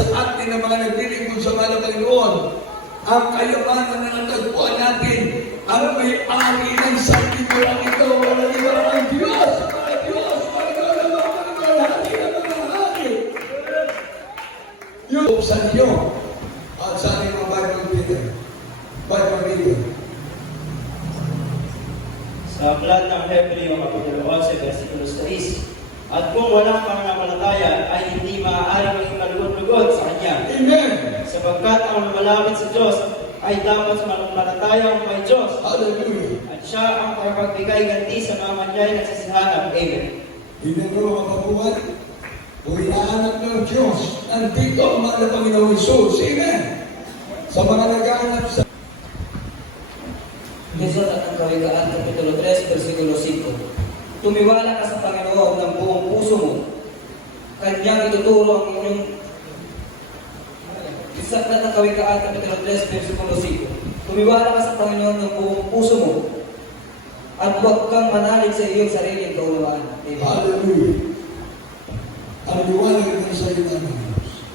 sa atin ng mga naglilingkod sa mahal na Panginoon. Ang kayamanan na natagpuan natin, ang may-ari ng sanlibutan ito, walang iba ang Diyos, mga Diyos, Panginoon ng mga Panginoon, hari ng mga hari. Yung buksan niyo, at sa ating mga Bible reader. Sa aklat ng Hebreo, Kapitulo 11, versikulo 6, at kung walang pananampalataya ay hindi maaari maging kalugod-lugod sa Kanya. Amen! Sapagkat ang lumalapit sa Diyos ay dapat sa mananampalatayang may Diyos. Hallelujah! At siya ang makapagbigay ganti sa mga manyay nagsisihanap. Amen. Hindi mo mga kapuan, kung hinahanap ng Diyos, nandito ang mahal na Panginoon Jesus. Amen! Sa mga naghahanap sa Minsan at ang Kawikaan, Kapitulo 3, versikulo 5. Tumiwala ka sa Panginoon ng buong puso mo. Kanyang ituturo ang inyong... Minsan at ang Kawikaan, Kapitulo 3, versikulo 5. Tumiwala ka sa Panginoon ng buong puso mo. At huwag kang manalig sa iyong sariling kaunawaan. Amen. Hallelujah! Ang liwanag ng salita ng Diyos.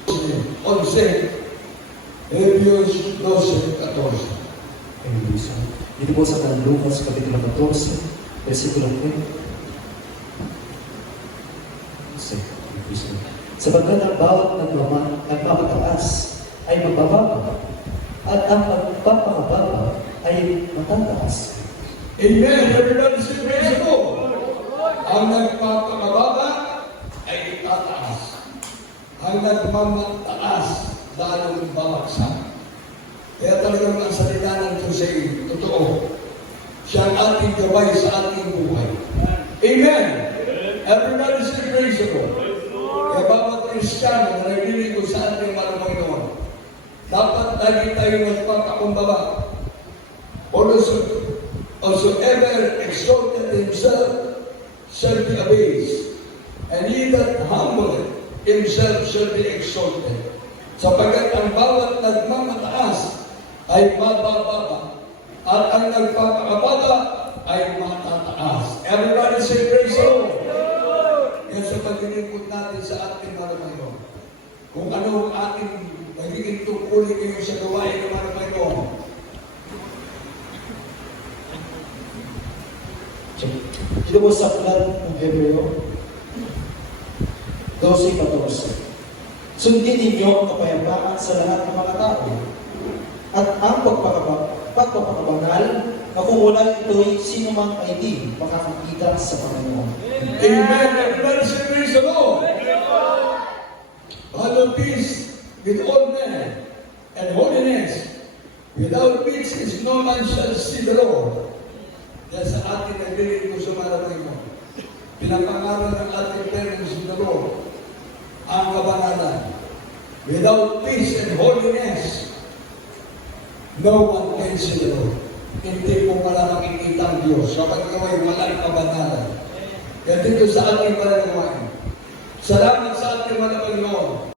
11, Hebreos 12:14. Dito po sa Lucas, Kapitulo 14, versikulo 1. Sapagkat ang bawat nagmamataas ay magbababa, at ang pagpapakababa ay matataas. Amen! Everybody say praise the Lord! Ang nagpapakababa ay itataas. Ang nagmamataas, lalong babagsak. Kaya talagang ang salita ng Diyos ay totoo. Siya ang ating gabay sa ating buhay. Amen! Everybody say praise the Lord. Kaya bawat Kristiyano na naglilingkod sa ating mahal na Panginoon, dapat lagi tayo magpapakumbaba. Also ever exalted himself shall be abased, and he that humbleth himself shall be exalted. Sapagkat ang bawat nagmamataas ay mabababa, at ang nagpapakababa ay matataas. Everybody say praise the Lord. Yan sa paglilingkod natin sa ating mahal na Panginoon. Kung ano ang ating magiging tungkulin ngayon sa gawain ng mahal na Panginoon. Dito po sa aklat ng Hebreo 12:14. Sundin ninyo ang kapayapaan sa lahat ng mga tao, at ang pagpapabangal na kung wala ito'y sino mang ay di makakakita sa Panginoon. Amen. Everybody say praise the Lord. Follow peace with all men and holiness, without which is no man shall see the Lord. Yan sa ating naglilingkod sa mahal na Panginoon. Pinapangalan ng ating parents in the Lord ang kabanalan. Without peace and holiness, no one can see the Lord. Hindi mo wala makikita ang Diyos. Kapag ikaw ay walang kabanalan. Kaya dito sa ating pananawan, salamat sa ating mga Panginoon.